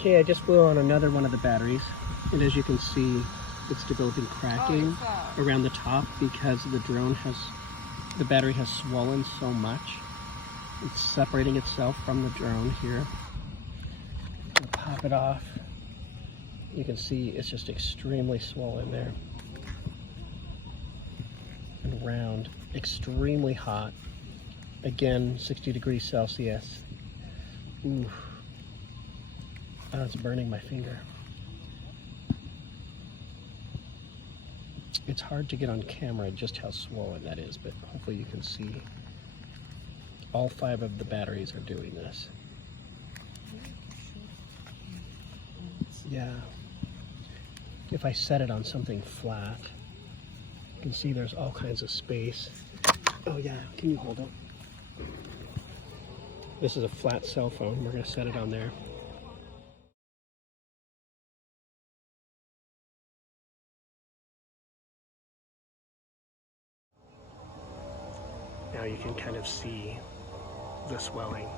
Okay, I just blew on another one of the batteries, and as you can see, it's developing cracking around the top because the battery has swollen so much. It's separating itself from the drone here. I'll pop it off. You can see it's just extremely swollen there. And round, extremely hot. Again, 60 degrees Celsius. Ooh. Oh, it's burning my finger. It's hard to get on camera just how swollen that is, but hopefully you can see. All 5 of the batteries are doing this. Yeah. If I set it on something flat, you can see there's all kinds of space. Oh yeah, can you hold it? This is a flat cell phone. We're going to set it on there. Now you can kind of see the swelling.